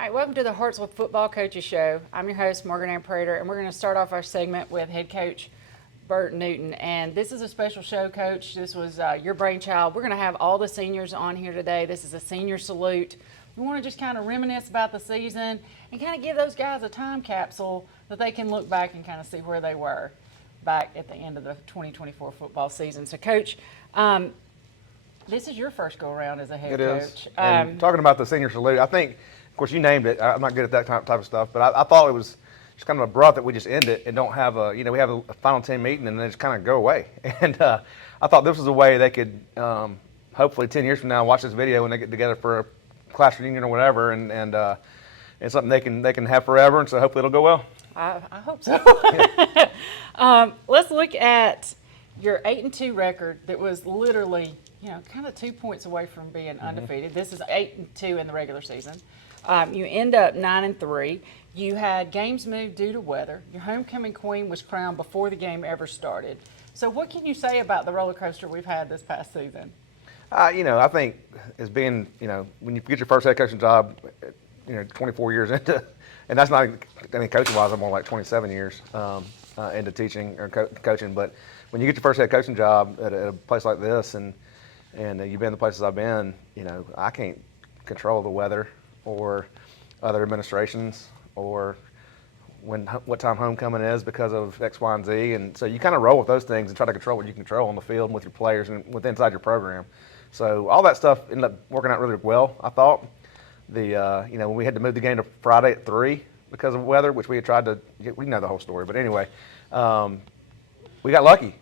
All right, welcome to the Hartsville Football Coaches Show. I'm your host, Margaret Ann Prater, and we're going to start off our segment with head coach Bert Newton. And this is a special show, Coach. This was your brainchild. We're going to have all the seniors on here today. This is a senior salute. We want to just kind of reminisce about the season and kind of give those guys a time capsule that they can look back and kind of see where they were back at the end of the 2024 football season. So, Coach, this is your first go-around as a head coach. It is. And talking about the senior salute, I think, of course, you named it. I'm not good at that type of stuff, but I thought it was just kind of abrupt that we just end it and don't have we have a final 10 meeting and then just kind of go away. And I thought this was a way they could, hopefully 10 years from now, watch this video when they get together for a class reunion or whatever, and it's something they can have forever, and so hopefully it'll go well. I hope so. Let's look at your 8-2 record that was literally, kind of 2 points away from being undefeated. This is 8-2 in the regular season. You end up 9-3. You had games moved due to weather. Your homecoming queen was crowned before the game ever started. So what can you say about the roller coaster we've had this past season? I think as being, when you get your first head coaching job, 24 years into, and that's not, coaching-wise, I'm more like 27 years into teaching or coaching. But when you get your first head coaching job at a place like this, and you've been the places I've been, I can't control the weather or other administrations or what time homecoming is because of X, Y, and Z. And so you kind of roll with those things and try to control what you can control on the field and with your players and with inside your program. So all that stuff ended up working out really well, I thought. When we had to move the game to Friday at 3 because of weather, which we had tried to get, we know the whole story. But anyway, we got lucky.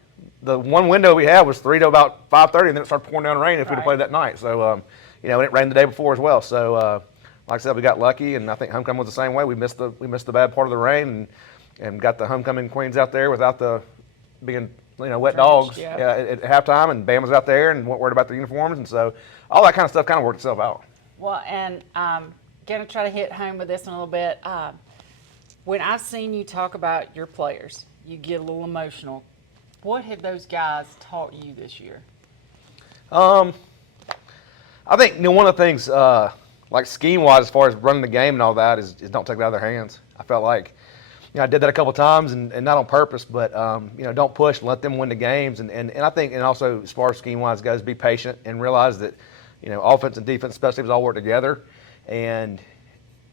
The one window we had was 3 to about 5:30, and then it started pouring down rain if we'd have played that night. So, and it rained the day before as well. So, like I said, we got lucky, and I think homecoming was the same way. We missed the bad part of the rain and got the homecoming queens out there without the being wet dogs at halftime, and Bam was out there and weren't worried about the uniforms, and so all that kind of stuff kind of worked itself out. Well, and going to try to hit home with this one a little bit. When I've seen you talk about your players, you get a little emotional. What have those guys taught you this year? I think one of the things, like scheme-wise, as far as running the game and all that, is don't take it out of their hands. I felt like, I did that a couple of times, and not on purpose, but don't push and let them win the games. And I think, and also as far as scheme-wise goes, be patient and realize that offense and defense, especially, all work together, and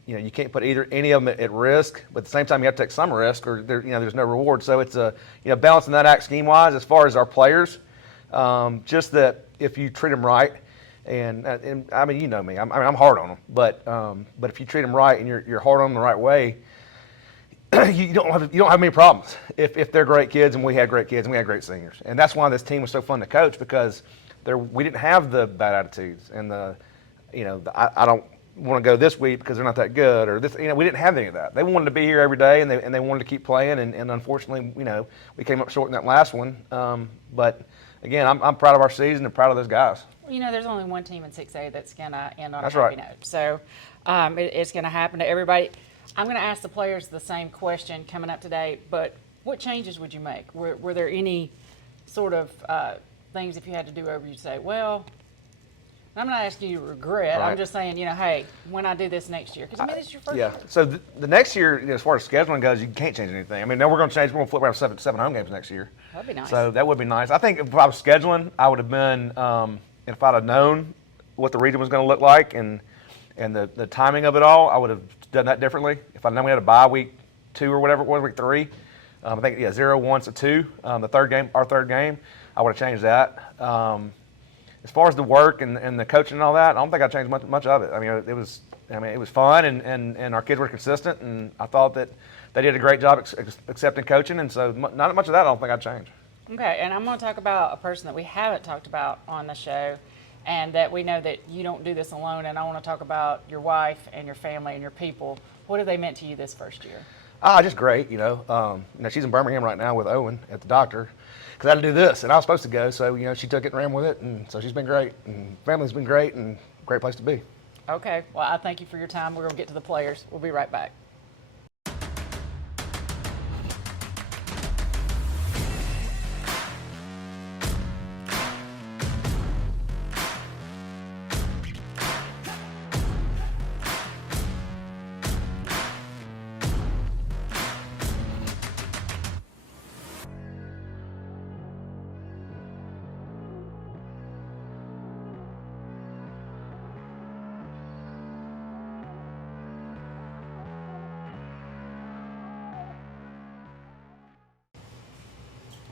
you can't put any of them at risk, but at the same time you have to take some risk, or there's no reward. So it's balancing that act scheme-wise. As far as our players, just that if you treat them right, and I mean, you know me, I'm hard on them, but if you treat them right and you're hard on them the right way, you don't have many problems if they're great kids, and we had great kids and we had great seniors. And that's why this team was so fun to coach, because we didn't have the bad attitudes and I don't want to go this week because they're not that good, or this, we didn't have any of that. They wanted to be here every day, and they wanted to keep playing, and unfortunately, we came up short in that last one. But again, I'm proud of our season and proud of those guys. Well, there's only one team in 6A that's going to end on a happy note. So it's going to happen to everybody. I'm going to ask the players the same question coming up today, but what changes would you make? Were there any sort of things, if you had to do over, you'd say, well, I'm not asking you to regret. Right. I'm just saying, hey, when I do this next year, because this is your first year. So the next year, as far as scheduling goes, you can't change anything. I mean, now we're going to flip around seven home games next year. That'd be nice. So that would be nice. I think if I was scheduling, I would have been, if I'd have known what the region was going to look like and the timing of it all, I would have done that differently. If I'd known we had a bye week 2 or whatever it was, week 3, I think 0, 1, so 2, the third game, our third game, I would have changed that. As far as the work and the coaching and all that, I don't think I changed much of it. I mean, it was fun, and our kids were consistent, and I thought that they did a great job accepting coaching, and so not much of that I don't think I'd change. Okay, and I'm going to talk about a person that we haven't talked about on the show, and that we know that you don't do this alone, and I want to talk about your wife and your family and your people. What have they meant to you this first year? Just great, she's in Birmingham right now with Owen at the doctor, because I had to do this, and I was supposed to go, so, she took it and ran with it, and so she's been great, and family's been great, and great place to be. Okay, well, I thank you for your time. We're going to get to the players. We'll be right back.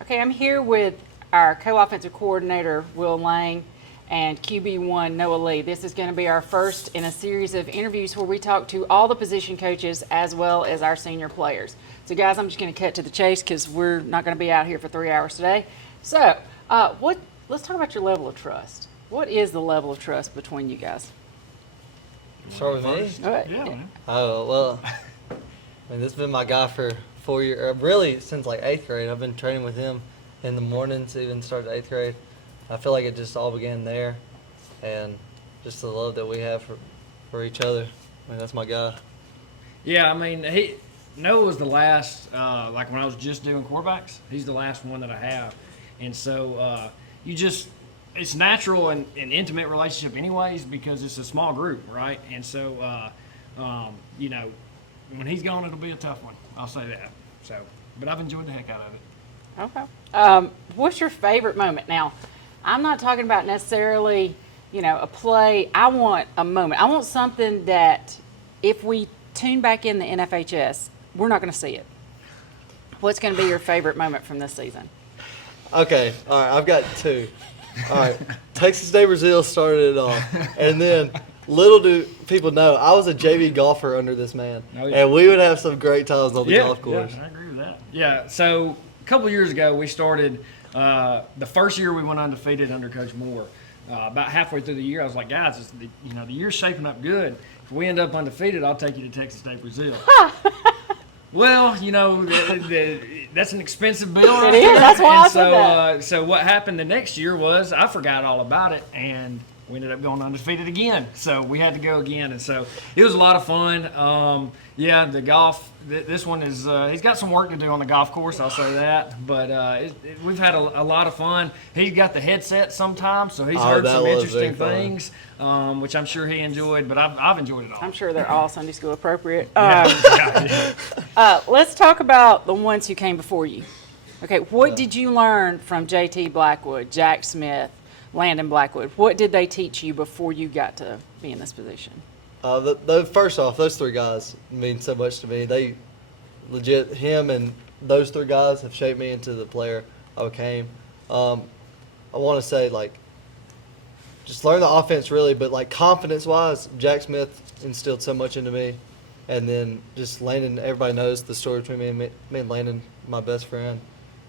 Okay, I'm here with our co-offensive coordinator, Will Lang, and QB1, Noah Lee. This is going to be our first in a series of interviews where we talk to all the position coaches as well as our senior players. So, guys, I'm just going to cut to the chase because we're not going to be out here for 3 hours today. So, let's talk about your level of trust. What is the level of trust between you guys? Start with me? All right. Yeah, man. Oh, well, this has been my guy for 4 years, really since like 8th grade. I've been training with him in the mornings, even started 8th grade. I feel like it just all began there, and just the love that we have for each other. I mean, that's my guy. Yeah, I mean, Noah was the last, like when I was just doing quarterbacks, he's the last one that I have. And so it's natural and an intimate relationship anyways because it's a small group, right? And so, when he's gone, it'll be a tough one. I'll say that. So, but I've enjoyed the heck out of it. Okay. What's your favorite moment? Now, I'm not talking about necessarily, a play. I want a moment. I want something that if we tune back in the NFHS, we're not going to see it. What's going to be your favorite moment from this season? Okay, all right, I've got two. All right, Texas Day Brazil started it off, and then little do people know, I was a JV golfer under this man, Oh, yeah. and we would have some great times on the golf course. Yeah, I agree with that. Yeah, so a couple of years ago, we started the first year we went undefeated under Coach Moore. About halfway through the year, I was like, guys, the year's shaping up good. If we end up undefeated, I'll take you to Texas State Brazil. Well, that's an expensive bill. It is. That's why I said that. So what happened the next year was I forgot all about it, and we ended up going undefeated again. So we had to go again, and so it was a lot of fun. The golf. This one is he's got some work to do on the golf course. I'll say that, but we've had a lot of fun. He's got the headset sometimes, so he's heard some interesting things, which I'm sure he enjoyed. But I've enjoyed it all. I'm sure they're all Sunday school appropriate. Yeah. Let's talk about the ones who came before you. Okay, what did you learn from JT Blackwood, Jack Smith, Landon Blackwood? What did they teach you before you got to be in this position? First off, those three guys mean so much to me. They legit, him and those three guys have shaped me into the player I became. I want to say, just learn the offense really, but confidence-wise, Jack Smith instilled so much into me. And then just Landon, everybody knows the story between me and Landon, my best friend.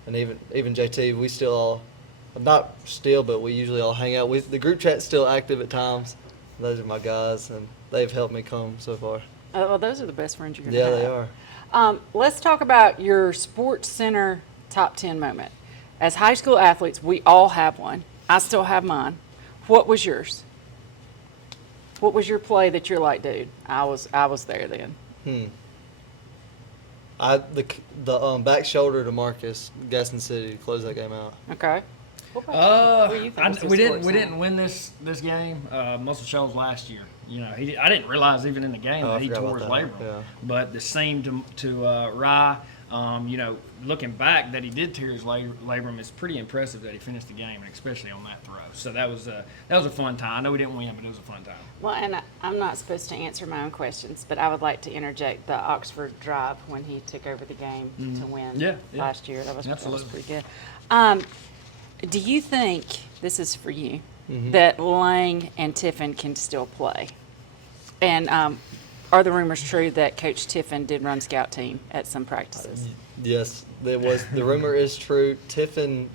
And even JT, we still all, not still, but we usually all hang out. The group chat's still active at times. Those are my guys, and they've helped me come so far. Well, those are the best friends you're going to have. Yeah, they are. Let's talk about your Sports Center top 10 moment. As high school athletes, we all have one. I still have mine. What was yours? What was your play that you're like, dude, I was there then? The back shoulder to Marcus, Gaston City, to close that game out. Okay. What about you? What do you think was his We Sports Center? didn't win this game. Muscle Shoals last year. I didn't realize even in the game that he tore his labrum. Yeah. But the same to Rye. Looking back, that he did tear his labrum is pretty impressive that he finished the game, and especially on that throw. So that was a fun time. I know we didn't win, but it was a fun time. Well, and I'm not supposed to answer my own questions, but I would like to interject the Oxford drive when he took over the game to win last year. That was pretty good. Do you think, this is for you, that Lang and Tiffin can still play? And are the rumors true that Coach Tiffin did run scout team at some practices? Yes, there was. The rumor is true. Tiffin's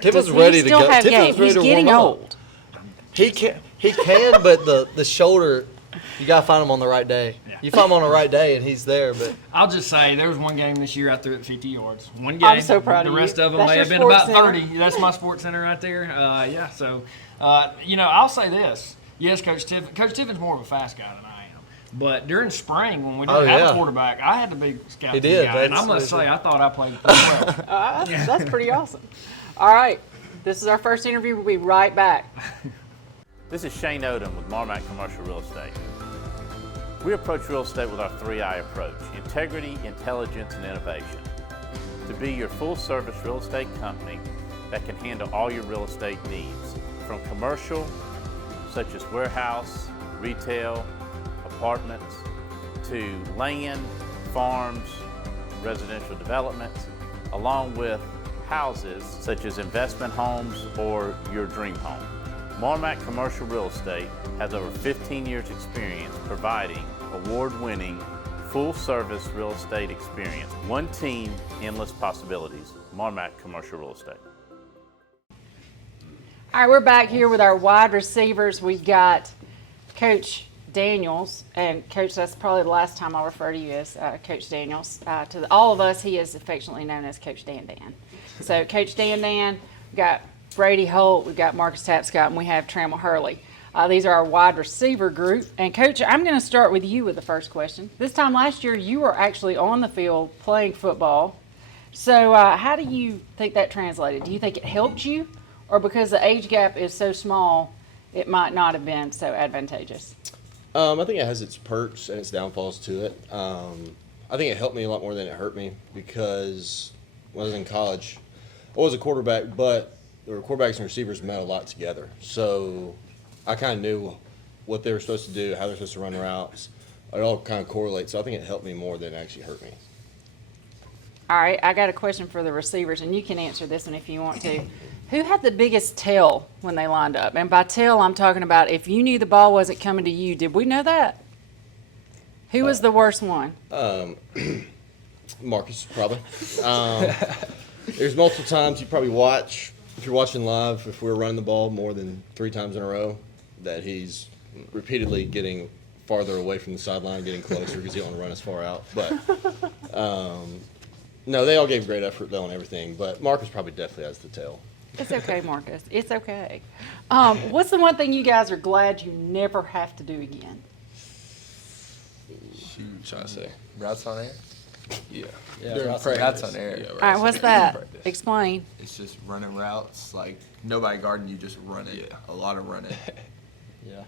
Does he ready to still go. have Tiffin's game? ready He's to getting warm up. old. He can, but the shoulder, you gotta find him on the right day. Yeah. You find him on the right day, and he's there. But I'll just say there was one game this year I threw it 50 yards. One game. I'm so proud of The you. rest of them That's may your have been Sports about Center. 30. That's my Sports Center right there. I'll say this. Yes, Coach Tiffin's more of a fast guy than I am. But during spring, when we didn't have a quarterback, I had to be scout He team did. guy. And I must say, I thought I played pretty well. That's pretty awesome. All right. This is our first interview. We'll be right back. This is Shane Odom with Marmac Commercial Real Estate. We approach real estate with our 3I approach: integrity, intelligence, and innovation. To be your full-service real estate company that can handle all your real estate needs, from commercial, such as warehouse, retail, apartments, to land, farms, residential developments, along with houses such as investment homes or your dream home. Marmac Commercial Real Estate has over 15 years experience providing award-winning full-service real estate experience. One team, endless possibilities. Marmac Commercial Real Estate. All right, we're back here with our wide receivers. We've got Coach Daniels, and Coach, that's probably the last time I'll refer to you as Coach Daniels. All of us, he is affectionately known as Coach Dan Dan. So Coach Dan Dan, we've got Brady Holt, we've got Marcus Tapscott, and we have Trammell Hurley. These are our wide receiver group. And Coach, I'm going to start with you with the first question. This time last year, you were actually on the field playing football. So how do you think that translated? Do you think it helped you? Or because the age gap is so small, it might not have been so advantageous? I think it has its perks and its downfalls to it. I think it helped me a lot more than it hurt me because when I was in college, I was a quarterback, but the quarterbacks and receivers met a lot together. So I kind of knew what they were supposed to do, how they're supposed to run routes. It all kind of correlates. So I think it helped me more than it actually hurt me. All right, I got a question for the receivers, and you can answer this one if you want to. Who had the biggest tell when they lined up? And by tell, I'm talking about if you knew the ball wasn't coming to you, did we know that? Who was the worst one? Marcus, probably. There's multiple times you probably watch, if you're watching live, if we're running the ball more than 3 times in a row, that he's repeatedly getting farther away from the sideline, getting closer because he don't want to run as far out. But no, they all gave great effort though on everything. But Marcus probably definitely has the tail. It's okay, Marcus. It's okay. What's the one thing you guys are glad you never have to do again? Shoot, trying to say. Routes on air? Yeah. During routes practice. on air. Yeah, All right, what's that? Practice. Explain. It's just running routes, like nobody guarding you, just running. A lot of running. Yeah.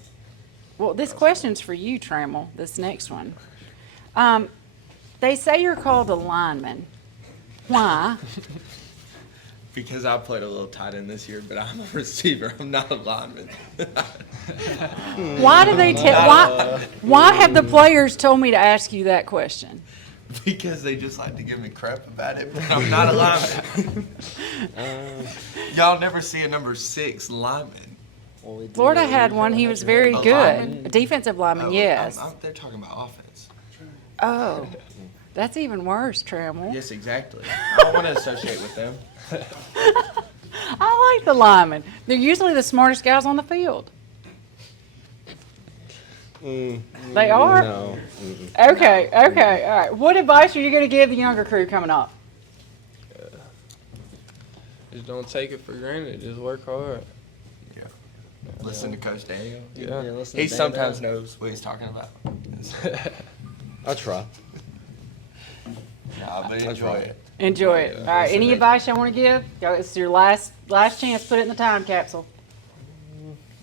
Well, this question's for you, Trammell, this next one. They say you're called a lineman. Why? Because I played a little tight end this year, but I'm a receiver. I'm not a lineman. Why do they tell? Why have the players told me to ask you that question? Because they just like to give me crap about it, but I'm not a lineman. Y'all never see a number 6 lineman. Florida had one. He was very A good. lineman? A defensive lineman, yes. They're talking about offense. Oh, that's even worse, Trammell. Yes, exactly. I don't want to associate with them. I like the linemen. They're usually the smartest guys on the field. They are? No. Okay, all right. What advice are you going to give the younger crew coming up? Just don't take it for granted. Just work hard. Yeah. Listen to Coach Daniel. Yeah. He sometimes knows what he's talking about. I try. Nah, but enjoy it. Enjoy it. All right. Any advice you want to give? Go, it's your last chance. Put it in the time capsule.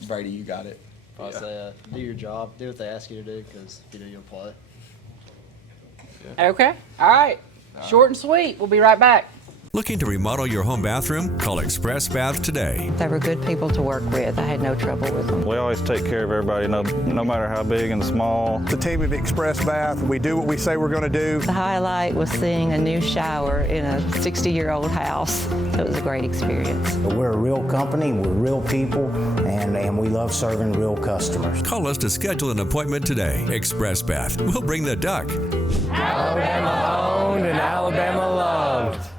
Brady, you got it. I'll say, do your job, do what they ask you to do, because if you do, you'll play. Okay. All right. Short and sweet. We'll be right back. Looking to remodel your home bathroom? Call Express Bath today. They were good people to work with. I had no trouble with them. We always take care of everybody, no matter how big and small. The team of Express Bath, we do what we say we're going to do. The highlight was seeing a new shower in a 60-year-old house. It was a great experience. We're a real company, we're real people, and we love serving real customers. Call us to schedule an appointment today. Express Bath. We'll bring the duck. Alabama owned and Alabama loved.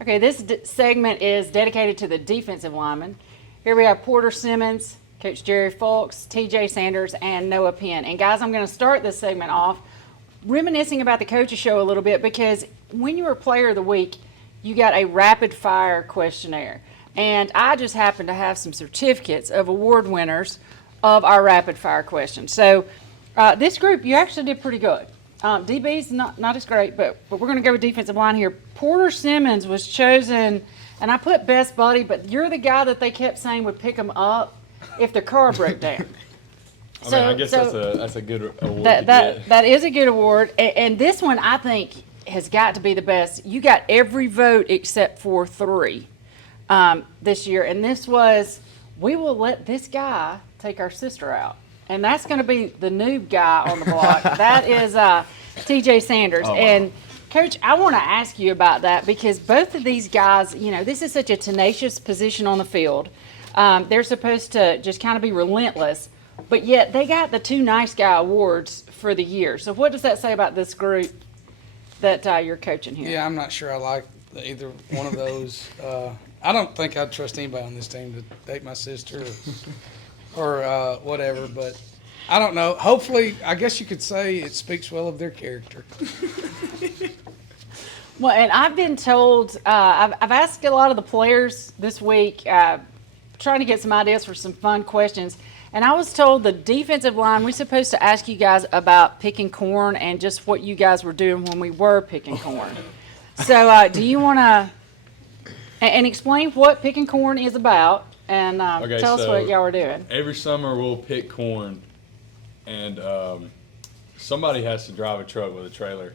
Okay, this segment is dedicated to the defensive linemen. Here we have Porter Simmons, Coach Jerry Fulks, TJ Sanders, and Noah Penn. And guys, I'm going to start this segment off reminiscing about the coaches show a little bit, because when you were Player of the Week, you got a rapid fire questionnaire. And I just happened to have some certificates of award winners of our rapid fire questions. So this group, you actually did pretty good. DB's not as great, but we're going to go with defensive line here. Porter Simmons was chosen, and I put best buddy, but you're the guy that they kept saying would pick them up if their car broke down. I guess that's a good award. That is a good award, and this one I think has got to be the best. You got every vote except for 3 this year, and this was, we will let this guy take our sister out. And that's going to be the noob guy on the block. That is TJ Sanders. Oh, wow. And Coach, I want to ask you about that because both of these guys, you know, this is such a tenacious position on the field. They're supposed to just kind of be relentless, but yet they got the 2 nice guy awards for the year. So what does that say about this group that you're coaching here? Yeah, I'm not sure I like either one of those. I don't think I'd trust anybody on this team to date my sister or whatever, but I don't know. Hopefully, I guess you could say it speaks well of their character. Well, and I've been told, I've asked a lot of the players this week, trying to get some ideas for some fun questions. And I was told the defensive line, we're supposed to ask you guys about picking corn and just what you guys were doing when we were picking corn. So do you want to and explain what picking corn is about and tell us what y'all were doing? Every summer we'll pick corn, and somebody has to drive a truck with a trailer.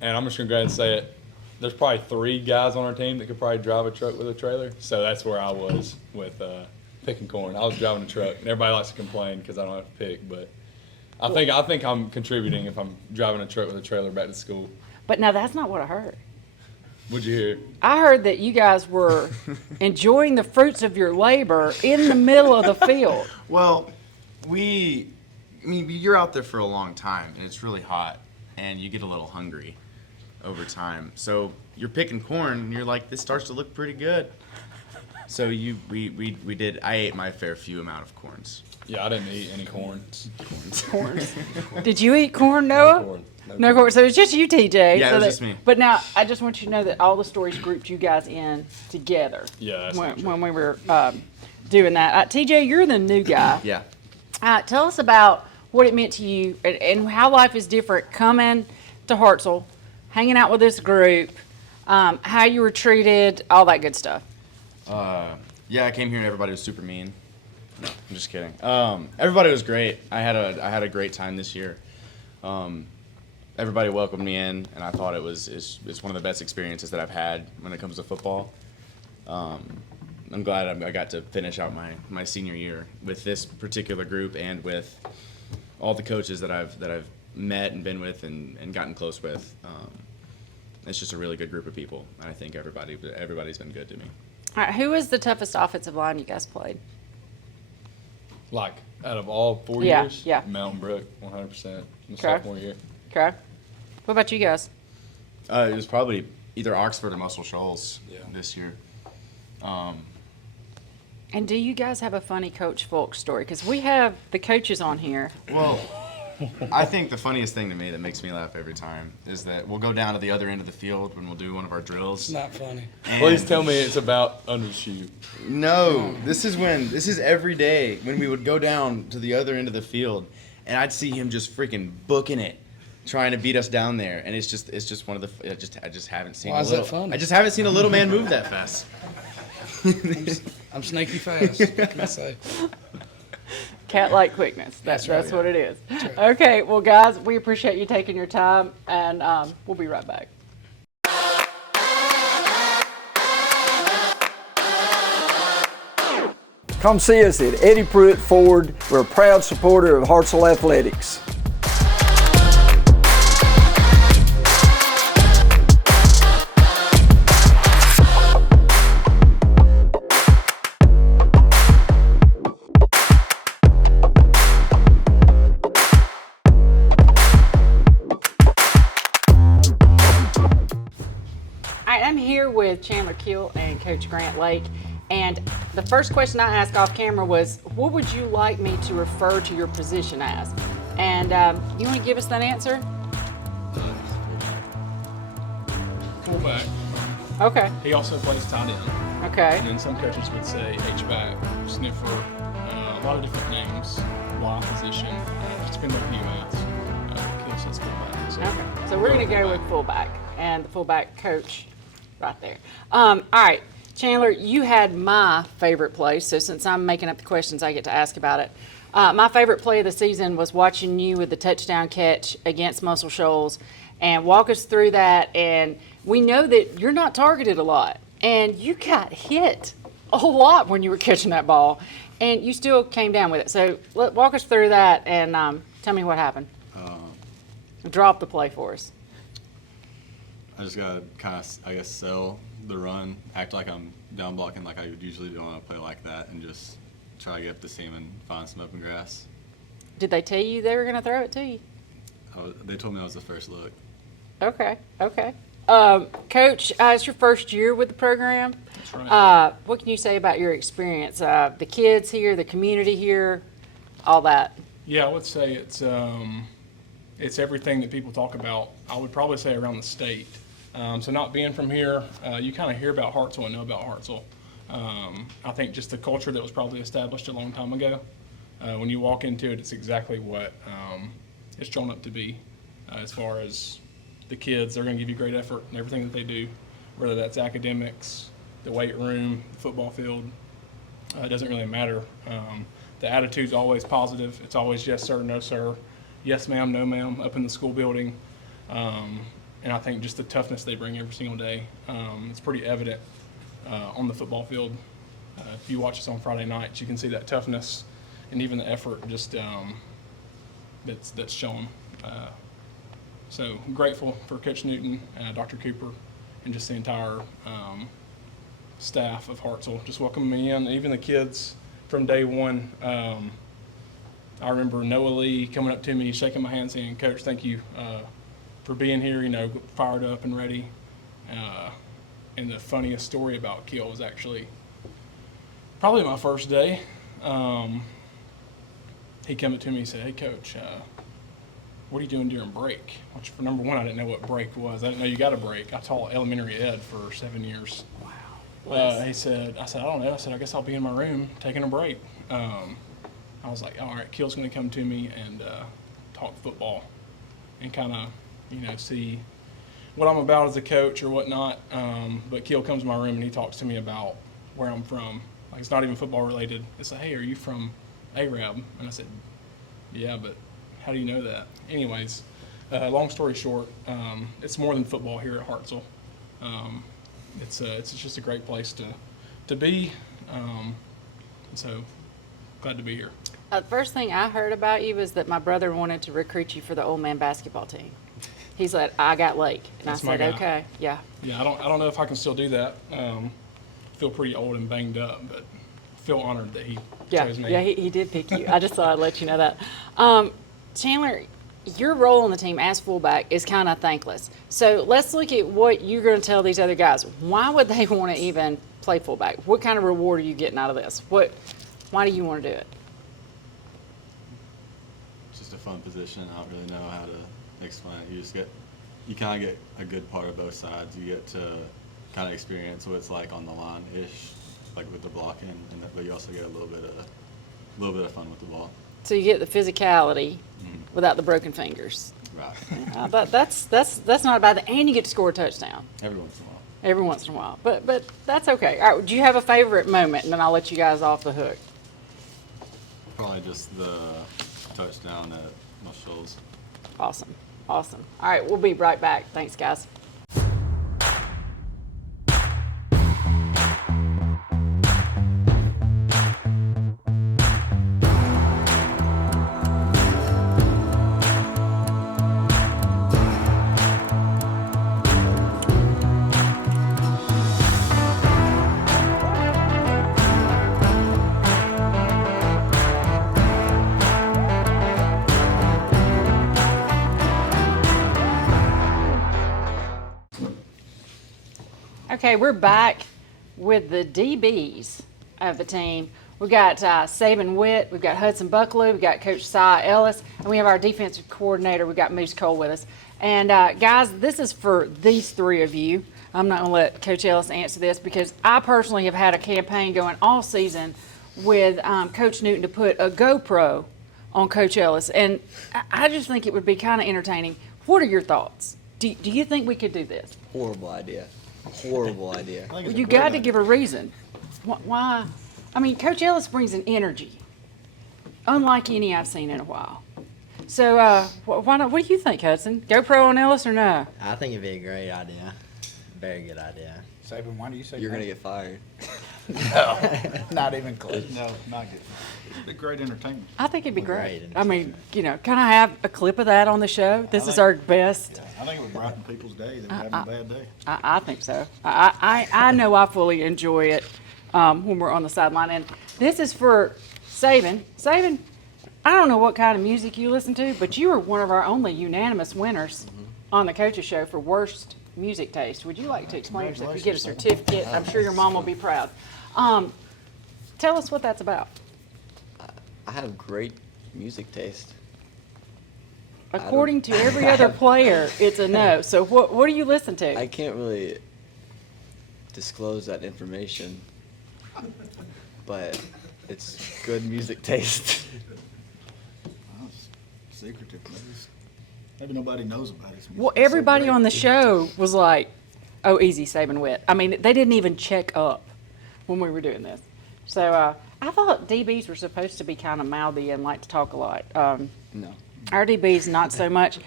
And I'm just going to go ahead and say it. There's probably 3 guys on our team that could probably drive a truck with a trailer. So that's where I was with picking corn. I was driving a truck, and everybody likes to complain because I don't have to pick. But I think I'm contributing if I'm driving a truck with a trailer back to school. But now that's not what I heard. What'd you hear? I heard that you guys were enjoying the fruits of your labor in the middle of the field. Well, you're out there for a long time, and it's really hot, and you get a little hungry over time. So you're picking corn, and you're like, this starts to look pretty good. So I ate my fair few amount of corns. Yeah, I didn't eat any corn. Corns. Did you eat corn, Noah? No corn. No corn. So it's just you, TJ. Yeah, so it was just me. But now I just want you to know that all the stories grouped you guys in together. Yeah, that's when we were doing that. TJ, you're the new guy. Yeah. Tell us about what it meant to you and how life is different coming to Hartselle, hanging out with this group, how you were treated, all that good stuff. Yeah, I came here and everybody was super mean. No, I'm just kidding. Everybody was great. I had a great time this year. Everybody welcomed me in, and I thought it's one of the best experiences that I've had when it comes to football. I'm glad I got to finish out my senior year with this particular group and with all the coaches that I've met and been with and gotten close with. It's just a really good group of people. I think everybody's been good to me. All right, who was the toughest offensive line you guys played? Like, out of all 4 Yeah, years? yeah. Mountain Brook, 100%. My Okay. sophomore year. Okay. What about you guys? It was probably either Oxford or Muscle Shoals this year. And do you guys have a funny Coach Fulk story? Because we have the coaches on here. Well, I think the funniest thing to me that makes me laugh every time is that we'll go down to the other end of the field when we'll do one of our drills. It's not funny. Please tell me it's about undershoot. No, this is every day when we would go down to the other end of the field, and I'd see him just freaking booking it, trying to beat us down there, and it's just one of the I just haven't seen. Why is that funny? I just haven't seen a little man move that fast. I'm snaky fast. What can I say? Cat-like quickness. That's right. what it is. Okay, well, guys, we appreciate you taking your time, and we'll be right back. Come see us at Eddie Pruitt Ford. We're a proud supporter of Hartselle Athletics. I'm here with Chandler Keel and Coach Grant Lake, and the first question I asked off camera was, what would you like me to refer to your position as? And you want to give us that answer? Fullback. Okay. He also plays tight end. Okay. And then some coaches would say H-back, sniffer, a lot of different names, Y position. Just depends on who you ask. Keel says fullback. So Okay. So we're going to go with fullback and the fullback coach right there. All right. Chandler, you had my favorite play, so since I'm making up the questions, I get to ask about it. My favorite play of the season was watching you with the touchdown catch against Muscle Shoals, and walk us through that. And we know that you're not targeted a lot, and you got hit a lot when you were catching that ball, and you still came down with it. So walk us through that and tell me what happened. Drop the play for us. I just gotta kind of, I guess, sell the run, act like I'm down blocking like I would usually do on a play like that, and just try to get up the seam and find some open grass. Did they tell you they were going to throw it to you? They told me that was the first look. Okay. Coach, it's your first year with the program. That's right. What can you say about your experience? The kids here, the community here, all that. Yeah, I would say it's everything that people talk about. I would probably say around the state. So not being from here, you kind of hear about Hartselle and know about Hartselle. I think just the culture that was probably established a long time ago. When you walk into it, it's exactly what it's drawn up to be. As far as the kids, they're going to give you great effort in everything that they do, whether that's academics, the weight room, the football field. It doesn't really matter. The attitude's always positive. It's always yes sir, no sir, yes ma'am, no ma'am, up in the school building. And I think just the toughness they bring every single day, it's pretty evident on the football field. If you watch us on Friday nights, you can see that toughness and even the effort just that's shown. So grateful for Coach Newton, Dr. Cooper, and just the entire staff of Hartselle just welcoming me in. Even the kids from day one. I remember Noah Lee coming up to me, shaking my hand, saying, "Coach, thank you for being here. You know, fired up and ready." And the funniest story about Kiel was actually probably my first day. He came up to me and said, "Hey, Coach, what are you doing during break?" Which, for number one, I didn't know what break was. I didn't know you got a break. I taught elementary ed for 7 years. Wow. I said, "I don't know." I said, "I guess I'll be in my room taking a break." I was like, all right, Kiel's going to come to me and talk football and kind of, see what I'm about as a coach or whatnot. But Kiel comes to my room and he talks to me about where I'm from. Like, it's not even football related. It's like, "Hey, are you from Arab?" And I said, "Yeah, but how do you know that?" Anyways, long story short, it's more than football here at Hartselle. It's just a great place to be. So glad to be here. The first thing I heard about you was that my brother wanted to recruit you for the old man basketball team. He's like, "I got Lake," and That's I my said, guy. "Okay, yeah." Yeah, I don't know if I can still do that. Feel pretty old and banged up, but feel honored that he chose me. Yeah, he did pick you. I just thought I'd let you know that. Chandler, your role on the team as fullback is kind of thankless. So let's look at what you're going to tell these other guys. Why would they want to even play fullback? What kind of reward are you getting out of this? Why do you want to do it? It's just a fun position. I don't really know how to explain it. You kind of get a good part of both sides. You get to kind of experience what it's like on the line-ish, like with the blocking, but you also get a little bit of fun with the ball. So you get the physicality without the broken fingers. Right. That's not bad. And you get to score a touchdown. Every once in a while. Every once in a while. But that's okay. All right, do you have a favorite moment? And then I'll let you guys off the hook. Probably just the touchdown at Mushells. Awesome. All right, we'll be right back. Thanks, guys. Okay, we're back with the DBs of the team. We've got Saban Witt, we've got Hudson Bucklew, we've got Coach Cy Ellis, and we have our defensive coordinator, we've got Moose Cole with us. And guys, this is for these three of you. I'm not going to let Coach Ellis answer this because I personally have had a campaign going all season with Coach Newton to put a GoPro on Coach Ellis. And I just think it would be kind of entertaining. What are your thoughts? Do you think we could do this? Horrible idea. Horrible idea. Well, you got to give a reason. Why? I mean, Coach Ellis brings an energy, unlike any I've seen in a while. So, why not? What do you think, Hudson? GoPro on Ellis or no? I think it'd be a great idea. Very good idea. Saban, why do you say You're going to get fired. No, not even close. No, not good. It'd be great entertainment. I think it'd be great. I mean, can I have a clip of that on the show? This is think- our best. I think it would brighten people's day that were having a bad day. I think so. I know I fully enjoy it when we're on the sideline. And this is for Saban. Saban, I don't know what kind of music you listen to, but you were one of our only unanimous winners on the Coaches Show for worst music taste. Would you like to explain yourself? You get a certificate. I'm sure your mom will be proud. Tell us what that's about. I have great music taste. According to every other player, it's a no. So what do you listen to? I can't really disclose that information, but it's good music taste. Secretive, maybe nobody knows about it. Well, everybody on the show was like, "Oh, easy, Saban Witt." I mean, they didn't even check up when we were doing this. So I thought DBs were supposed to be kind of mouthy and like to talk a lot. No. Our DBs, not so much.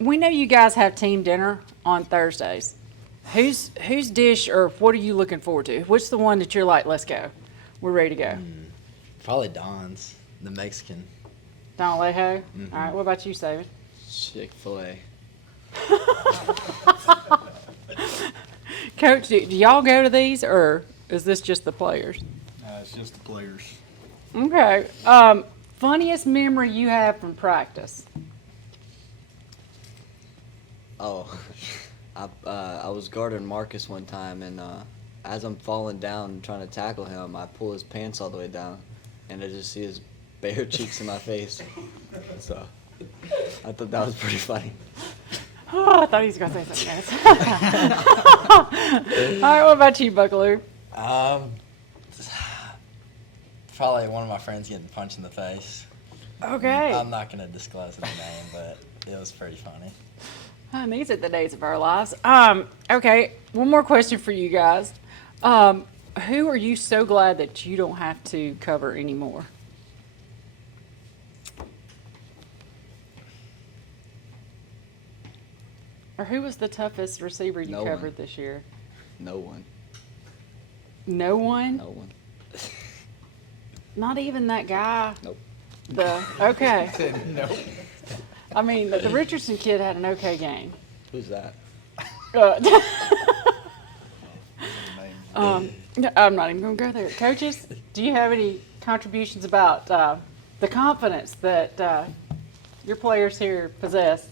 We know you guys have team dinner on Thursdays. Whose dish or what are you looking forward to? What's the one that you're like, let's go, we're ready to go? Probably Don's, the Mexican. Don Alejo? All right, what about you, Saban? Chick-fil-A. Coach, do y'all go to these or is this just the players? It's just the players. Okay. Funniest memory you have from practice? Oh, I was guarding Marcus one time, and as I'm falling down trying to tackle him, I pull his pants all the way down, and I just see his bare cheeks in my face. So I thought that was pretty funny. Oh, I thought he was going to say something else. All right, what about you, Buckaloo? Probably one of my friends getting punched in the face. Okay. I'm not going to disclose the name, but it was pretty funny. These are the days of our lives. Okay, one more question for you guys. Who are you so glad that you don't have to cover anymore? Or who was the toughest receiver you covered this year? No one. No one? No one. Not even that guy? Nope. Okay. Nope. I mean, the Richardson kid had an okay game. Who's that? I'm not even going to go there. Coaches, do you have any contributions about the confidence that your players here possess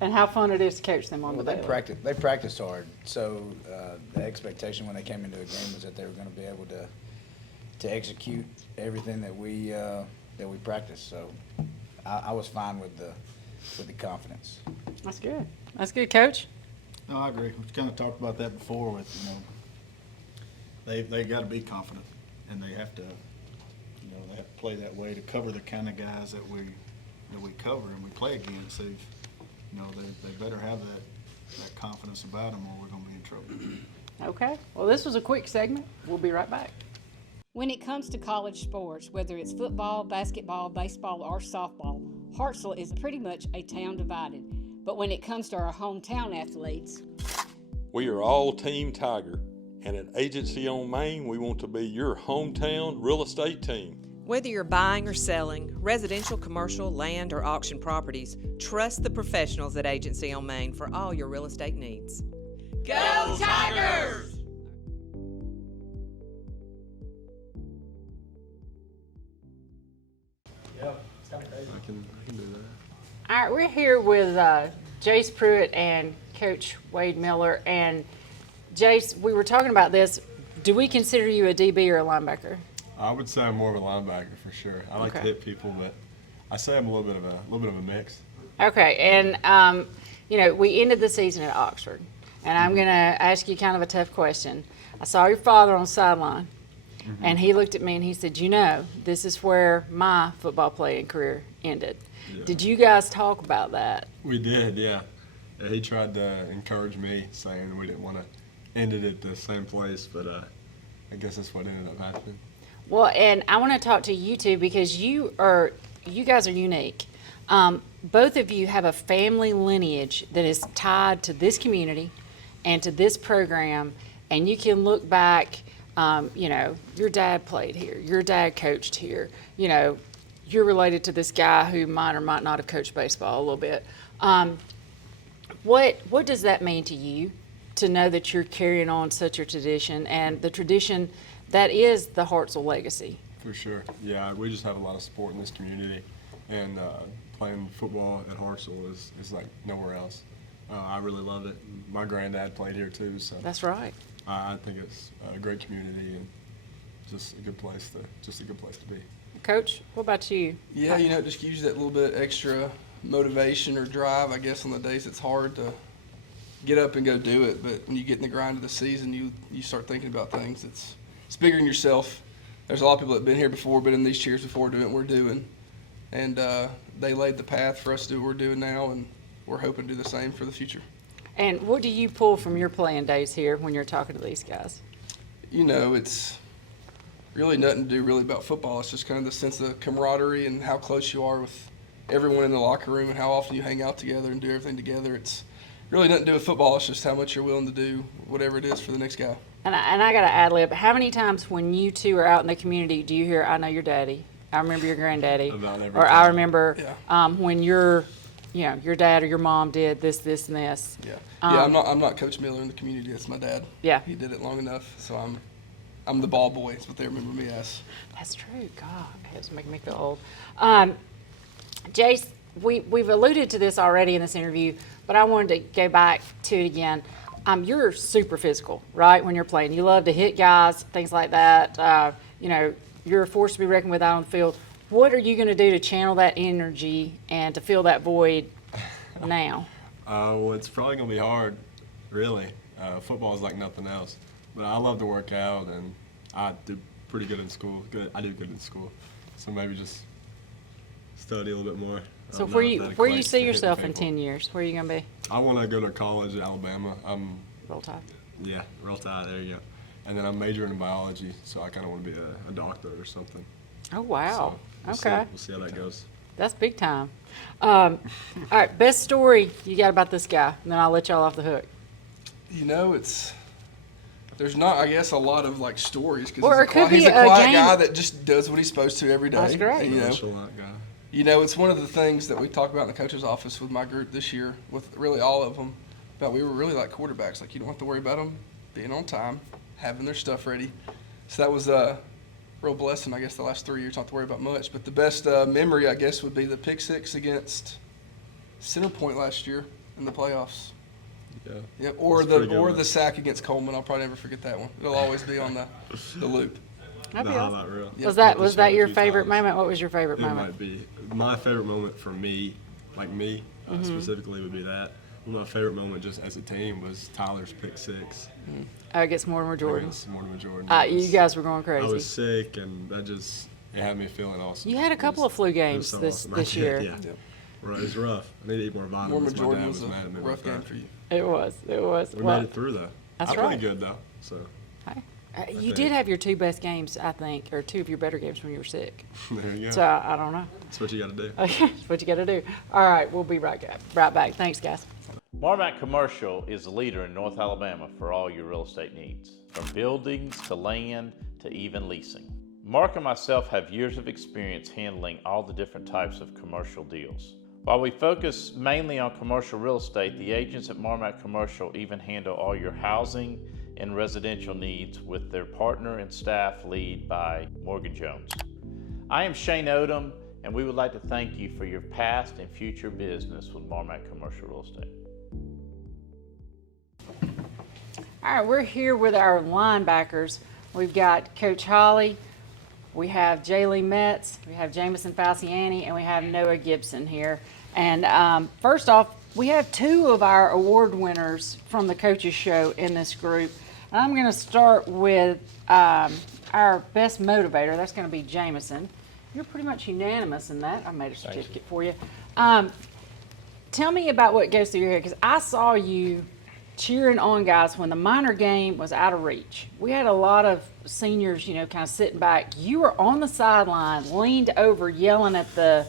and how fun it is to coach them on the daily? They practiced hard, so the expectation when they came into a game was that they were going to be able to execute everything that we practiced. So I was fine with the confidence. That's good. That's good, Coach. No, I agree. We kind of talked about that before. With they got to be confident, and they have to they have to play that way to cover the kind of guys that we cover and we play against. They better have that confidence about them, or we're going to be in trouble. Okay. Well, this was a quick segment. We'll be right back. When it comes to college sports, whether it's football, basketball, baseball, or softball, Hartselle is pretty much a town divided. But when it comes to our hometown athletes, we are all Team Tiger, and at Agency on Main, we want to be your hometown real estate team. Whether you're buying or selling, residential, commercial, land, or auction properties, trust the professionals at Agency on Main for all your real estate needs. Go Tigers! I can do that. All right, we're here with Jace Pruitt and Coach Wade Miller. And Jace, we were talking about this. Do we consider you a DB or a linebacker? I would say I'm more of a linebacker for sure. I like to hit people, but I say I'm a little bit of a mix. Okay, and we ended the season at Oxford, and I'm going to ask you kind of a tough question. I saw your father on the sideline, and he looked at me and he said, this is where my football playing career ended. Yeah. Did you guys talk about that? We did, yeah. He tried to encourage me, saying we didn't want to end it at the same place, but I guess that's what ended up happening. Well, and I want to talk to you two because you guys are unique. Both of you have a family lineage that is tied to this community and to this program, and you can look back You know, your dad played here, your dad coached here, you know, you're related to this guy who might or might not have coached baseball a little bit. What does that mean to you to know that you're carrying on such a tradition and the tradition that is the Hartselle legacy? For sure. Yeah, we just have a lot of support in this community, and playing football at Hartselle is like nowhere else. I really love it. My granddad played here too, so That's right. I think it's a great community and just a good place to be. Coach, what about you? Yeah, you know, it just gives you that little bit extra motivation or drive, I guess, on the days it's hard to get up and go do it. But when you get in the grind of the season, you start thinking about things. It's bigger than yourself. There's a lot of people that have been here before, been in these chairs before, doing what we're doing. And they laid the path for us to do what we're doing now, and we're hoping to do the same for the future. And what do you pull from your playing days here when you're talking to these guys? You know, it's really nothing to do really about football. It's just kind of the sense of camaraderie and how close you are with everyone in the locker room and how often you hang out together and do everything together. It's really nothing to do with football. It's just how much you're willing to do whatever it is for the next guy. And I got to ad lib. How many times when you two are out in the community do you hear, I know your daddy, I remember your granddaddy, About every or I time. remember when your dad or your mom did this, this, and this? Yeah, I'm not Coach Miller in the community. That's my dad. Yeah. He did it long enough, so I'm the ball boy. That's what they remember me as. That's true. God, it's making me feel old. Jace, we've alluded to this already in this interview, but I wanted to go back to it again. You're super physical, right, when you're playing. You love to hit guys, things like that. You know, you're a force to be reckoned with out on the field. What are you going to do to channel that energy and to fill that void now? Well, it's probably going to be hard, really. Football is like nothing else. But I love to work out, and I do pretty good in school. I do good in school. So maybe just study a little bit more. So where you see yourself in 10 years? Where are you going to be? I want to go to college at Alabama. Roll Tide. Yeah, Roll Tide, there you go. And then I'm majoring in biology, so I kind of want to be a doctor or something. Oh, wow. So Okay. We'll see how that goes. That's big time. All right, best story you got about this guy, and then I'll let y'all off the hook. You know, there's not, I guess, a lot of like stories because Or it could be he's a a quiet game. guy that just does what he's supposed to every day. That's great. And, you know, Nonchalant guy. You know, it's one of the things that we talk about in the coach's office with my group this year, with really all of them, about we were really like quarterbacks. Like, you don't have to worry about them being on time, having their stuff ready. So that was a real blessing, I guess, the last 3 years, not to worry about much. But the best memory, I guess, would be the pick six against Center Point last year in the playoffs. Yeah. Yep. Or That's pretty the good. sack against Coleman. I'll probably never forget that one. It'll always be on the loop. That'd be No, awesome. not real. Was Yep. that your A few favorite times. moment? What was your favorite It moment? might be. My favorite moment for me, like me Mhm. specifically, would be that. My favorite moment just as a team was Tyler's pick six. Against Mortimer Jordan. Against Mortimer Jordan. You guys were going I crazy. was sick, and it had me feeling awesome. You had a couple of flu games so this awesome. I did, year. Yeah. It was rough. I need to eat more vitamins. Mortimer My Jordan dad was a mad at me rough about game that. for you. It was. We Well, made it through though. That's I played right. good though. So. You did have your two best games, I think, or two of your better games when you were sick. There you go. So I don't know. That's what you got to do. That's what you got to do. All right, we'll be right back. Thanks, guys. Marmac Commercial is a leader in North Alabama for all your real estate needs, from buildings to land to even leasing. Mark and myself have years of experience handling all the different types of commercial deals. While we focus mainly on commercial real estate, the agents at Marmac Commercial even handle all your housing and residential needs with their partner and staff lead by Morgan Jones. I am Shane Odom, and we would like to thank you for your past and future business with Marmac Commercial Real Estate. All right, we're here with our linebackers. We've got Coach Holly, we have Jaylee Metz, we have Jamison Falciani, and we have Noah Gibson here. And first off, we have two of our award winners from the Coaches Show in this group. And I'm going to start with our best motivator. That's going to be Jamison. You're pretty much unanimous in that. I made a certificate for you. Tell me about what goes through your head, because I saw you cheering on guys when the minor game was out of reach. We had a lot of seniors, kind of sitting back. You were on the sideline, leaned over, yelling at the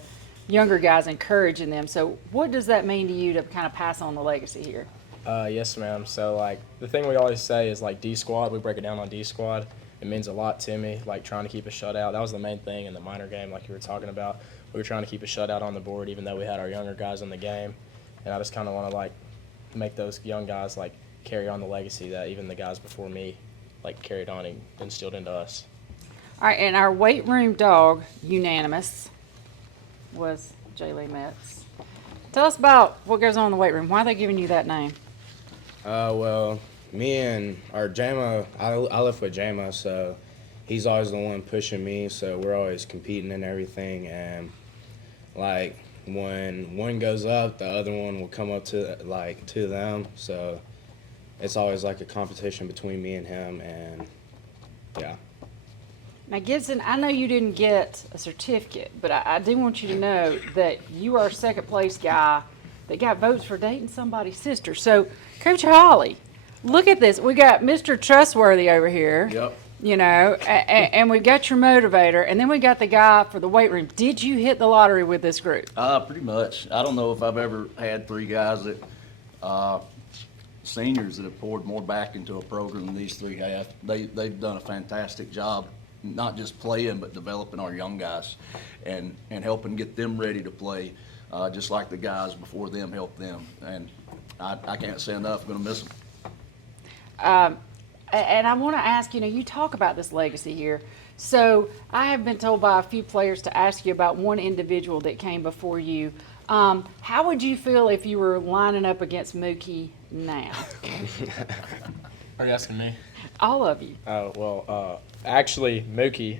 younger guys, encouraging them. So what does that mean to you to kind of pass on the legacy here? Yes, ma'am. So, the thing we always say is, D squad. We break it down on D squad. it means a lot to me, like trying to keep a shutout. That was the main thing in the minor game, like you were talking about. We were trying to keep a shutout on the board, even though we had our younger guys in the game. And I just kind of want to, like, make those young guys, like, carry on the legacy that even the guys before me, like, carried on and instilled into us. All right, and our weight room dog, unanimous, was Jaylee Metz. Tell us about what goes on in the weight room. Why are they giving you that name? Well, me and our Jama, I live with Jama, so he's always the one pushing me, so we're always competing and everything. And, like, when one goes up, the other one will come up to them. So it's always like a competition between me and him, and, yeah. Now, Gibson, I know you didn't get a certificate, but I do want you to know that you are a second place guy that got votes for dating somebody's sister. So, Coach Holly, look at this. We got Mr. Trustworthy over here. Yep. You know, and we got your motivator, and then we got the guy for the weight room. Did you hit the lottery with this group? Pretty much. I don't know if I've ever had three guys that, seniors that have poured more back into a program than these three have. They've done a fantastic job, not just playing, but developing our young guys and helping get them ready to play, just like the guys before them helped them. And I can't say enough. I'm going to miss them. And I want to ask, you talk about this legacy here. So I have been told by a few players to ask you about one individual that came before you. How would you feel if you were lining up against Mookie now? Are you asking me? All of you. Oh, well, actually, Mookie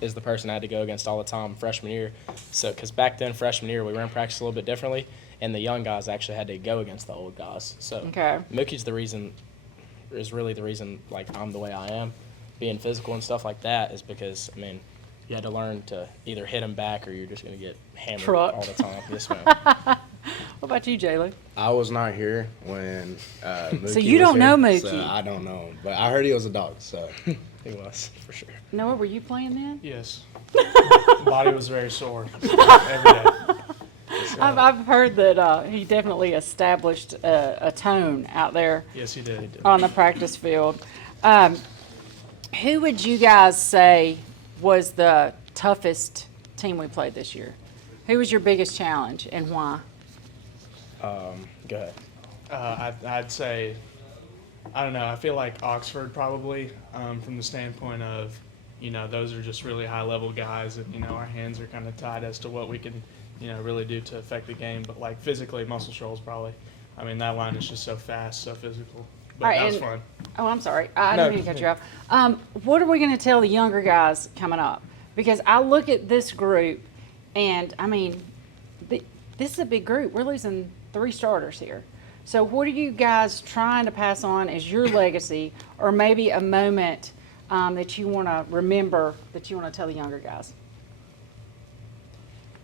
is the person I had to go against all the time freshman year. So, because back then, freshman year, we ran practice a little bit differently, and the young guys actually had to go against the old guys. So, okay. Mookie's really the reason, like, I'm the way I am. Being physical and stuff like that is because, you had to learn to either hit him back or you're just going to get hammered all the time. Yes, ma'am. What about you, Jaylee? I was not here when Mookie So you don't know Mookie? So I don't know him, but I heard he was a dog, so he was, for sure. Noah, were you playing then? Yes. Body was very sore every day. I've heard that he definitely established a tone out there. Yes, he did. On the practice field. Who would you guys say was the toughest team we played this year? Who was your biggest challenge and why? Go ahead. I'd say, I don't know, I feel like Oxford probably, from the standpoint of, those are just really high-level guys and, our hands are kind of tied as to what we can, really do to affect the game. But, like, physically, Muscle Shoals probably. That line is just so fast, so physical. But that was fun. Oh, I'm sorry. I didn't mean to cut you off. What are we going to tell the younger guys coming up? Because I look at this group, and, this is a big group. We're losing 3 starters here. So what are you guys trying to pass on as your legacy, or maybe a moment that you want to remember that you want to tell the younger guys?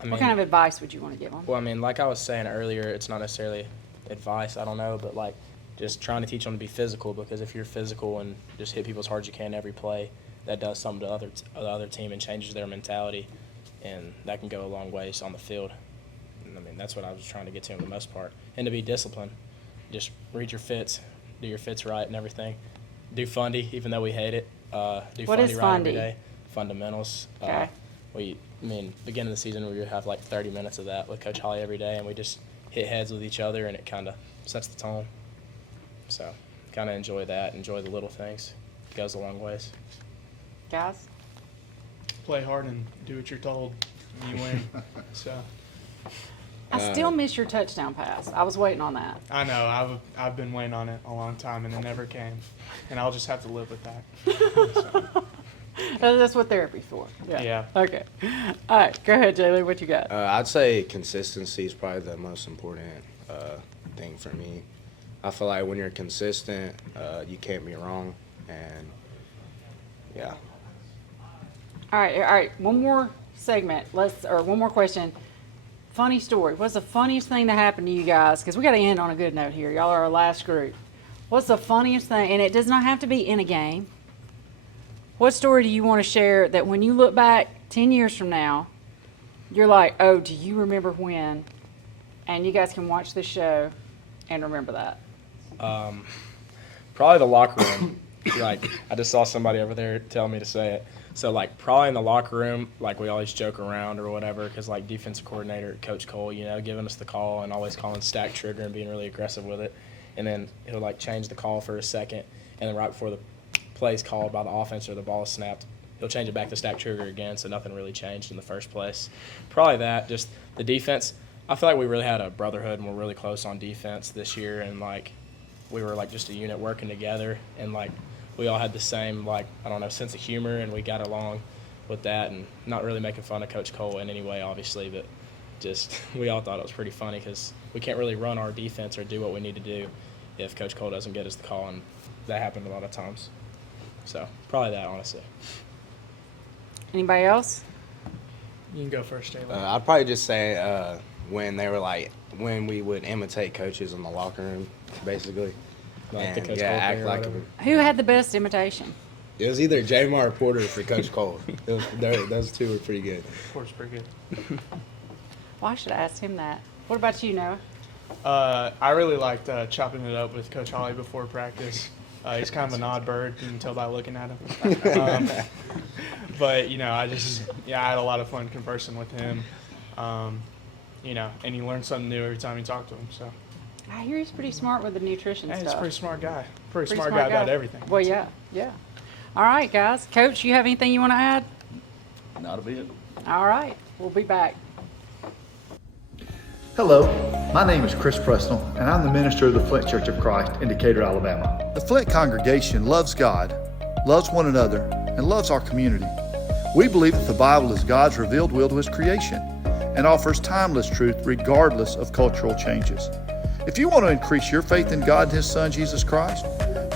What kind of advice would you want to give them? Well, like I was saying earlier, it's not necessarily advice, I don't know, but, like, just trying to teach them to be physical, because if you're physical and just hit people as hard as you can every play, that does something to the other team and changes their mentality, and that can go a long ways on the field. And, that's what I was trying to get to for the most part. And to be disciplined. Just read your fits, do your fits right and everything. Do fundy, even though we hate it. Do what fundy is right fundy? every day. Fundamentals. Okay. Beginning of the season, we would have like 30 minutes of that with Coach Holly every day, and we just hit heads with each other, and it kind of sets the tone. So, kind of enjoy that, enjoy the little things. It goes a long ways. Guys? Play hard and do what you're told, and you win. So. I still miss your touchdown pass. I was waiting on that. I know. I've been waiting on it a long time, and it never came. And I'll just have to live with that. That's what therapy's for. Yeah. Okay. All right. Go ahead, Jaylee. What you got? I'd say consistency is probably the most important thing for me. I feel like when you're consistent, you can't be wrong. And, yeah. All right. One more segment. One more question. Funny story. What's the funniest thing that happened to you guys? Because we got to end on a good note here. Y'all are our last group. What's the funniest thing? And it does not have to be in a game. What story do you want to share that when you look back 10 years from now, you're like, oh, do you remember when? And you guys can watch this show and remember that. Probably the locker room. like I just saw somebody over there tell me to say it. So like probably in the locker room, like we always joke around or whatever, because like defensive coordinator Coach Cole, you know, giving us the call and always calling stack trigger and being really aggressive with it, and then he'll like change the call for a second, and then right before the play's called by the offense or the ball is snapped, he'll change it back to stack trigger again. So nothing really changed in the first place. Probably that, just the defense. I feel like we really had a brotherhood and we're really close on defense this year, and like we were like just a unit working together, and like we all had the same, like, I don't know, sense of humor, and we got along with that, and not really making fun of Coach Cole in any way, obviously, but just we all thought it was pretty funny because we can't really run our defense or do what we need to do if Coach Cole doesn't get us the call, and that happened a lot of times. So probably that, honestly. Anybody else? You can go first, Jalen. I'd probably just say when they were like, when we would imitate coaches in the locker room, basically. Like the And, Coach yeah, Cole act thing or like whatever. Who had the best imitation? it was either Jamar or Porter for Coach Cole. Those two were pretty good. Porter's pretty good. Well, I should ask him that. What about you, Noah? I really liked chopping it up with Coach Holly before practice. He's kind of an odd bird, you can tell by looking at him. But, you know, I had a lot of fun conversing with him. You know, and you learn something new every time you talk to him. So I hear he's pretty smart with the nutrition he's stuff. a pretty smart guy. Pretty smart guy about everything. Well, yeah. All right, guys. Coach, you have anything you want to add? Not a bit. All right. We'll be back. Hello, my name is Chris Presnell, and I'm the minister of the Flint Church of Christ in Decatur, Alabama. The Flint congregation loves God, loves one another, and loves our community. We believe that the Bible is God's revealed will to His creation and offers timeless truth regardless of cultural changes. If you want to increase your faith in God and His Son, Jesus Christ,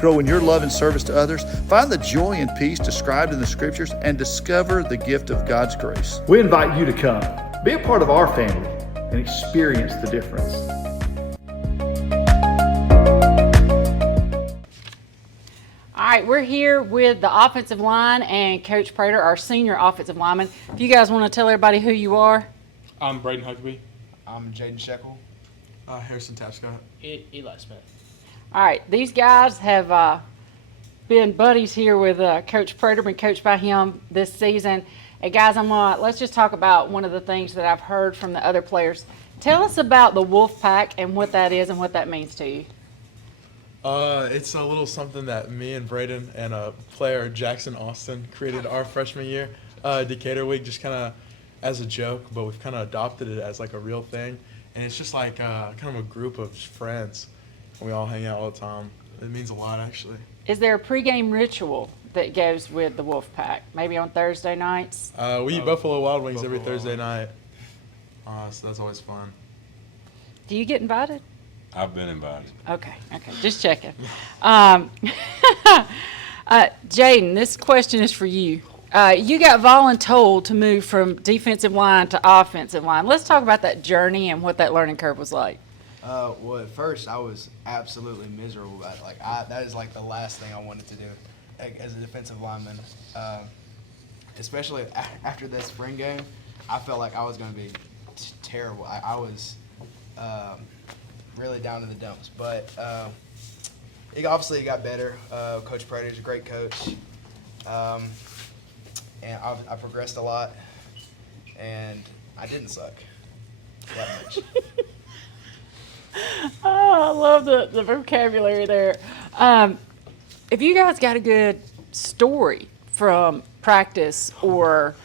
grow in your love and service to others, find the joy and peace described in the Scriptures, and discover the gift of God's grace. We invite you to come, be a part of our family, and experience the difference. All right, we're here with the offensive line and Coach Prater, our senior offensive lineman. If you guys want to tell everybody who you are. I'm Braden Huckabee. I'm Jaden Shekel. Harrison Tapscott. Eli Smith. All right, these guys have been buddies here with Coach Prater, been coached by him this season. Hey guys, let's just talk about one of the things that I've heard from the other players. Tell us about the Wolfpack and what that is and what that means to you. It's a little something that me and Braden and a player, Jackson Austin, created our freshman year. Decatur Week, just kind of as a joke, but we've kind of adopted it as like a real thing. And it's just like kind of a group of friends. We all hang out all the time. It means a lot, actually. Is there a pregame ritual that goes with the Wolfpack? Maybe on Thursday nights? We eat Buffalo Wild Wings every Thursday night. So that's always fun. Do you get invited? I've been invited. Okay, just checking. Jaden, this question is for you. You got voluntold to move from defensive line to offensive line. Let's talk about that journey and what that learning curve was like. Well, at first I was absolutely miserable about it. That is like the last thing I wanted to do as a defensive lineman. Especially after that spring game, I felt like I was going to be terrible. I was really down in the dumps. But it got better. Coach Prater's a great coach. And I progressed a lot, and I didn't suck that much. Oh, I love the vocabulary there. If you guys got a good story from practice or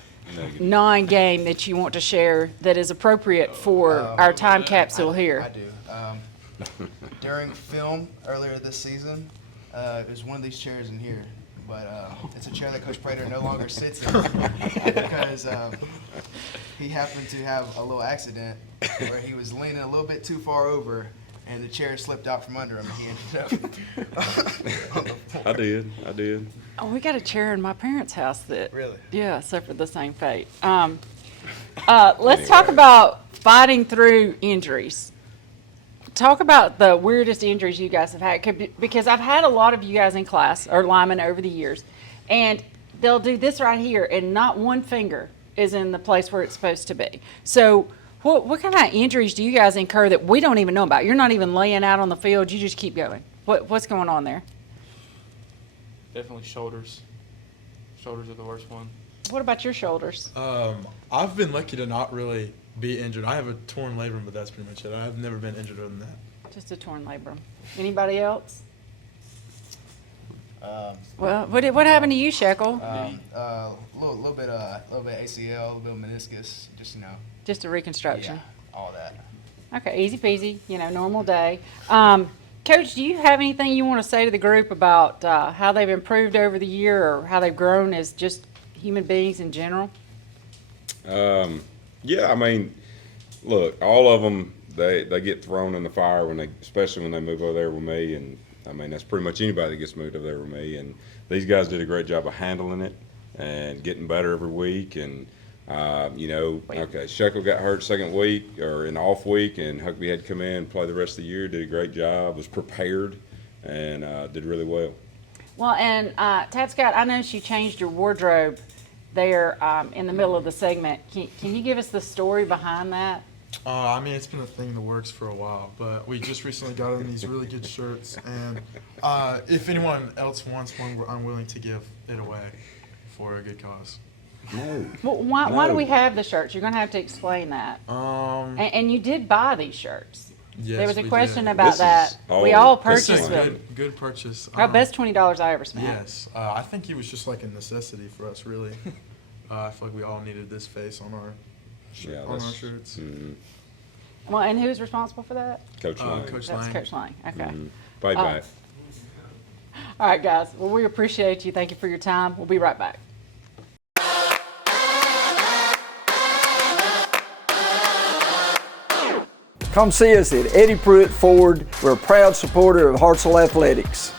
non-game that you want to share that is appropriate for our time capsule here. I do. During film earlier this season, there's one of these chairs in here. But it's a chair that Coach Prater no longer sits in because he happened to have a little accident where he was leaning a little bit too far over and the chair slipped out from under him and he ended up I did. Oh, we got a chair in my parents' house that Really? Yeah, suffered the same fate. Let's talk about fighting through injuries. Talk about the weirdest injuries you guys have had, because I've had a lot of you guys in class, or linemen over the years, and they'll do this right here, and not one finger is in the place where it's supposed to be. So what kind of injuries do you guys incur that we don't even know about? You're not even laying out on the field, you just keep going. What's going on there? definitely shoulders. Shoulders are the worst one. What about your shoulders? I've been lucky to not really be injured. I have a torn labrum, but that's pretty much it. I've never been injured other than that. Just a torn labrum. Anybody else? Um, Well, what happened to you, Shekel? Little bit ACL, a little meniscus, just Just a reconstruction. yeah, all that. Okay, easy peasy, normal day. Coach, do you have anything you want to say to the group about how they've improved over the year or how they've grown as just human beings in general? Yeah, I mean, look, all of them, they get thrown in the fire especially when they move over there with me, and I mean that's pretty much anybody that gets moved over there with me. And these guys did a great job of handling it and getting better every week. And okay, Shekel got hurt second week or an off week, and Huckabee had to come in and play the rest of the year. Did a great job, was prepared, and did really well. Well, and Tab Scott, I know she changed your wardrobe there in the middle of the segment. Can you give us the story behind that? I mean, it's been a thing in the works for a while, but we just recently got in these really good shirts, and if anyone else wants one, I'm willing to give it away for a good cause. No. Well, why do we have the shirts? You're going to have to explain that. And you did buy these shirts. Yes, there was a we question did. about that. We all purchased them. Good purchase. Best $20 I ever spent. Yes, I think it was just like a necessity for us, really. I feel like we all needed this face on our shirts. Mm-hmm. Well, and who's responsible for that? Coach Lang. That's Coach Lang. Okay. Mm-hmm. Bye bye. All right, guys. Well, we appreciate you. Thank you for your time. We'll be right back. Come see us at Eddie Pruitt Ford. We're a proud supporter of Hartselle Athletics.